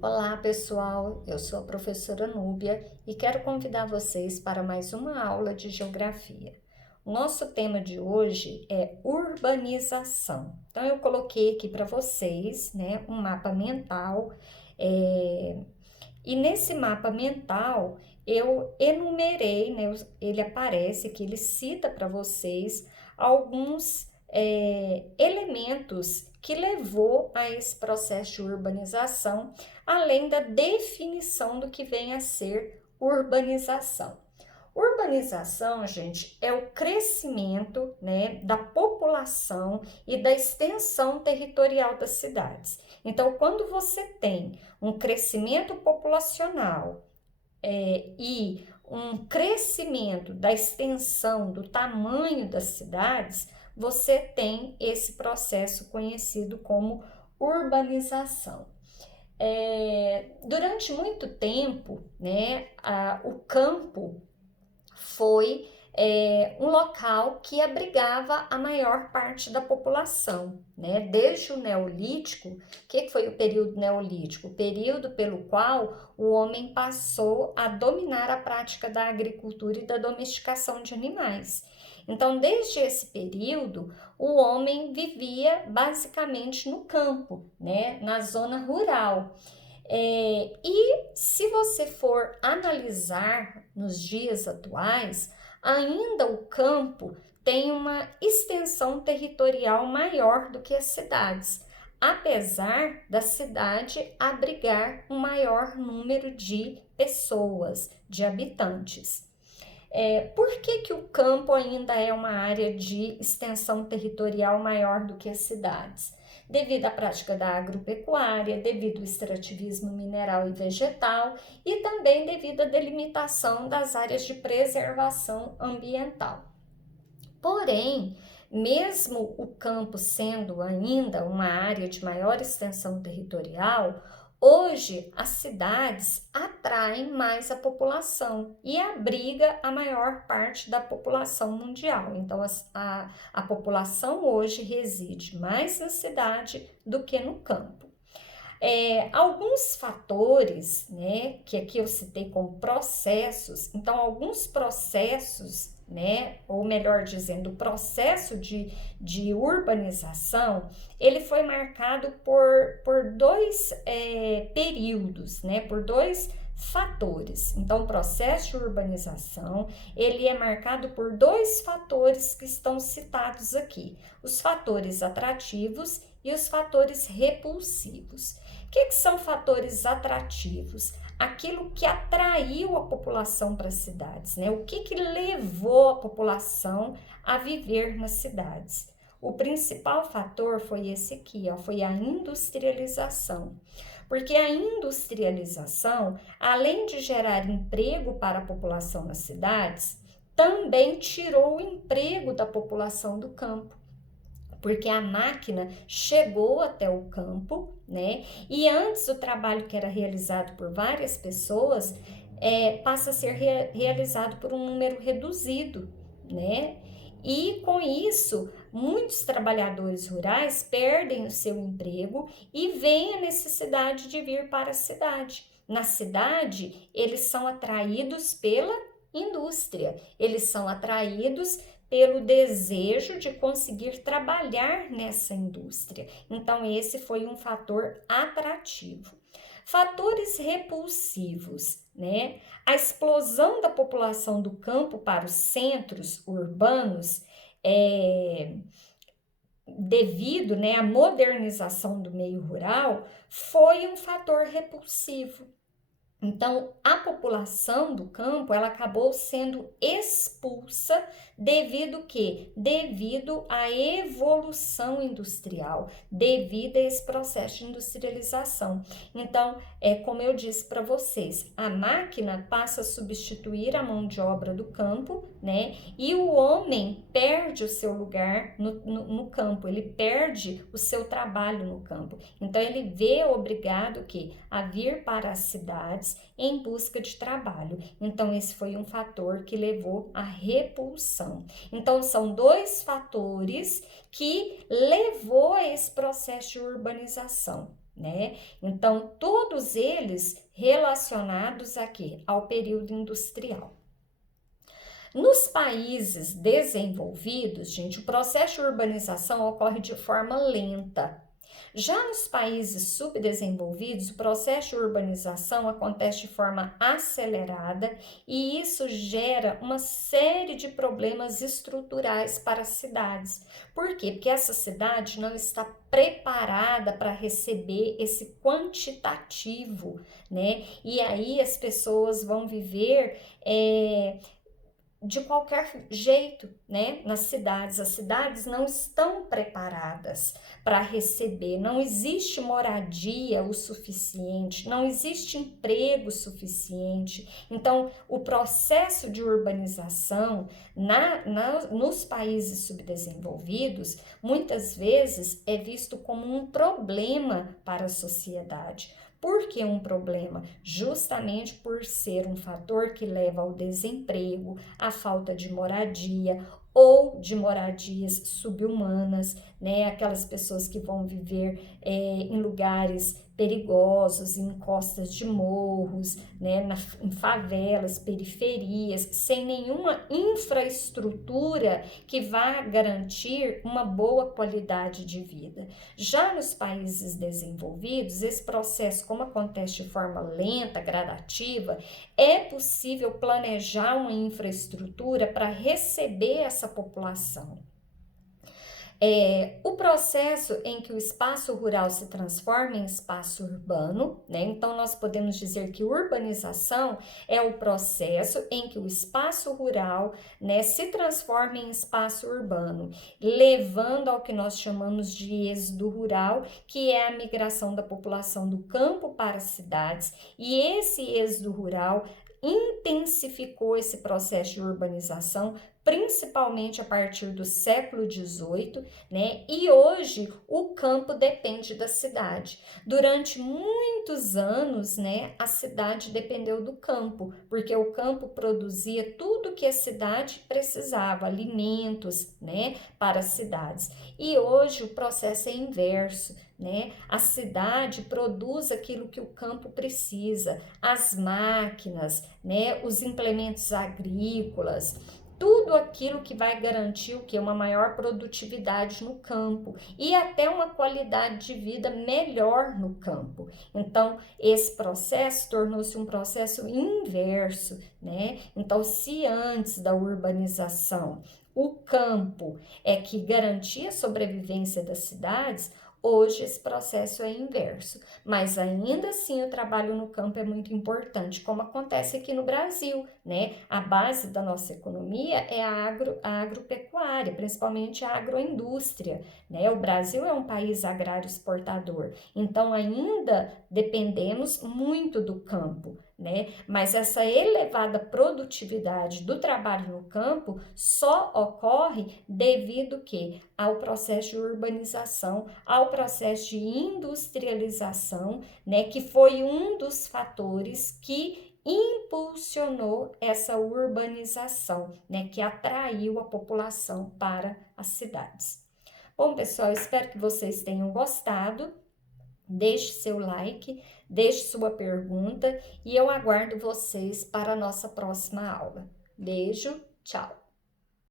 Olá, pessoal. Eu sou a professora Núbia e quero convidar vocês para mais uma aula de geografia. O nosso tema de hoje é urbanização. Então, eu coloquei aqui para vocês, um mapa mental. E nesse mapa mental, eu enumerei, ele aparece aqui, ele cita para vocês alguns elementos que levou a esse processo de urbanização, além da definição do que vem a ser urbanização. Urbanização, gente, é o crescimento, da população e da extensão territorial das cidades. Então, quando você tem um crescimento populacional e um crescimento da extensão do tamanho das cidades, você tem esse processo conhecido como urbanização. Durante muito tempo, o campo foi um local que abrigava a maior parte da população, Desde o Neolítico. O que foi o período Neolítico? O período pelo qual o homem passou a dominar a prática da agricultura e da domesticação de animais. Então, desde esse período, o homem vivia basicamente no campo, na zona rural. E se você for analisar nos dias atuais, ainda o campo tem uma extensão territorial maior do que as cidades, apesar da cidade abrigar um maior número de pessoas, de habitantes. Por que o campo ainda é uma área de extensão territorial maior do que as cidades? Devido à prática da agropecuária, devido ao extrativismo mineral e vegetal e também devido à delimitação das áreas de preservação ambiental. Porém, mesmo o campo sendo ainda uma área de maior extensão territorial, hoje as cidades atraem mais a população e abriga a maior parte da população mundial. Então, a população hoje reside mais na cidade do que no campo. Alguns fatores, que aqui eu citei como processos, então alguns processos, ou melhor dizendo, o processo de urbanização, ele foi marcado por dois períodos, por dois fatores. Então, o processo de urbanização, ele é marcado por dois fatores que estão citados aqui: os fatores atrativos e os fatores repulsivos. O que são fatores atrativos? Aquilo que atraiu a população para as cidades, O que levou a população a viver nas cidades? O principal fator foi esse aqui, foi a industrialização. Porque a industrialização, além de gerar emprego para a população nas cidades, também tirou o emprego da população do campo. Porque a máquina chegou até o campo, E antes o trabalho que era realizado por várias pessoas passa a ser realizado por um número reduzido, E com isso, muitos trabalhadores rurais perdem o seu emprego e vem a necessidade de vir para a cidade. Na cidade, eles são atraídos pela indústria, eles são atraídos pelo desejo de conseguir trabalhar nessa indústria. Então, esse foi um fator atrativo. Fatores repulsivos, A explosão da população do campo para os centros urbanos, devido à modernização do meio rural, foi um fator repulsivo. Então, a população do campo, ela acabou sendo expulsa devido que? Devido à evolução industrial, devido a esse processo de industrialização. Então, como eu disse para vocês, a máquina passa a substituir a mão de obra do campo, E o homem perde o seu lugar no campo, ele perde o seu trabalho no campo. Então, ele vê obrigado a vir para as cidades em busca de trabalho. Então, esse foi um fator que levou à repulsão. Então, são dois fatores que levou a esse processo de urbanização, né? Então, todos eles relacionados aqui ao período industrial. Nos países desenvolvidos, gente, o processo de urbanização ocorre de forma lenta. Já nos países subdesenvolvidos, o processo de urbanização acontece de forma acelerada e isso gera uma série de problemas estruturais para as cidades. Por quê? Porque essa cidade não está preparada para receber esse quantitativo, né? E aí as pessoas vão viver de qualquer jeito, né? Nas cidades, as cidades não estão preparadas para receber, não existe moradia o suficiente, não existe emprego suficiente. Então, o processo de urbanização nos países subdesenvolvidos, muitas vezes é visto como um problema para a sociedade. Por que um problema? Justamente por ser um fator que leva ao desemprego, à falta de moradia ou de moradias subhumanas, né? Aquelas pessoas que vão viver em lugares perigosos, em costas de morros, né? Em favelas, periferias, sem nenhuma infraestrutura que vá garantir uma boa qualidade de vida. Já nos países desenvolvidos, esse processo, como acontece de forma lenta, gradativa, é possível planejar uma infraestrutura para receber essa população. O processo em que o espaço rural se transforma em espaço urbano, né? Então, nós podemos dizer que urbanização é o processo em que o espaço rural, né, se transforma em espaço urbano, levando ao que nós chamamos de êxodo rural, que é a migração da população do campo para as cidades, e esse êxodo rural intensificou esse processo de urbanização, principalmente a partir do século XVIII, né? E hoje o campo depende da cidade. Durante muitos anos, né, a cidade dependeu do campo, porque o campo produzia tudo que a cidade precisava, alimentos, né, para as cidades. E hoje o processo é inverso, né? A cidade produz aquilo que o campo precisa, as máquinas, né, os implementos agrícolas, tudo aquilo que vai garantir o que? Uma maior produtividade no campo e até uma qualidade de vida melhor no campo. Então, esse processo tornou-se um processo inverso, né? Então, se antes da urbanização o campo é que garantia a sobrevivência das cidades, hoje esse processo é inverso, mas ainda assim o trabalho no campo é muito importante, como acontece aqui no Brasil, né? A base da nossa economia é a agropecuária, principalmente a agroindústria, né? O Brasil é um país agrário exportador, então ainda dependemos muito do campo, né? Mas essa elevada produtividade do trabalho no campo só ocorre devido que ao processo de urbanização, ao processo de industrialização, né, que foi um dos fatores que impulsionou essa urbanização, né, que atraiu a população para as cidades. Bom, pessoal, espero que vocês tenham gostado. Deixe seu like, deixe sua pergunta e eu aguardo vocês para a nossa próxima aula. Beijo, tchau!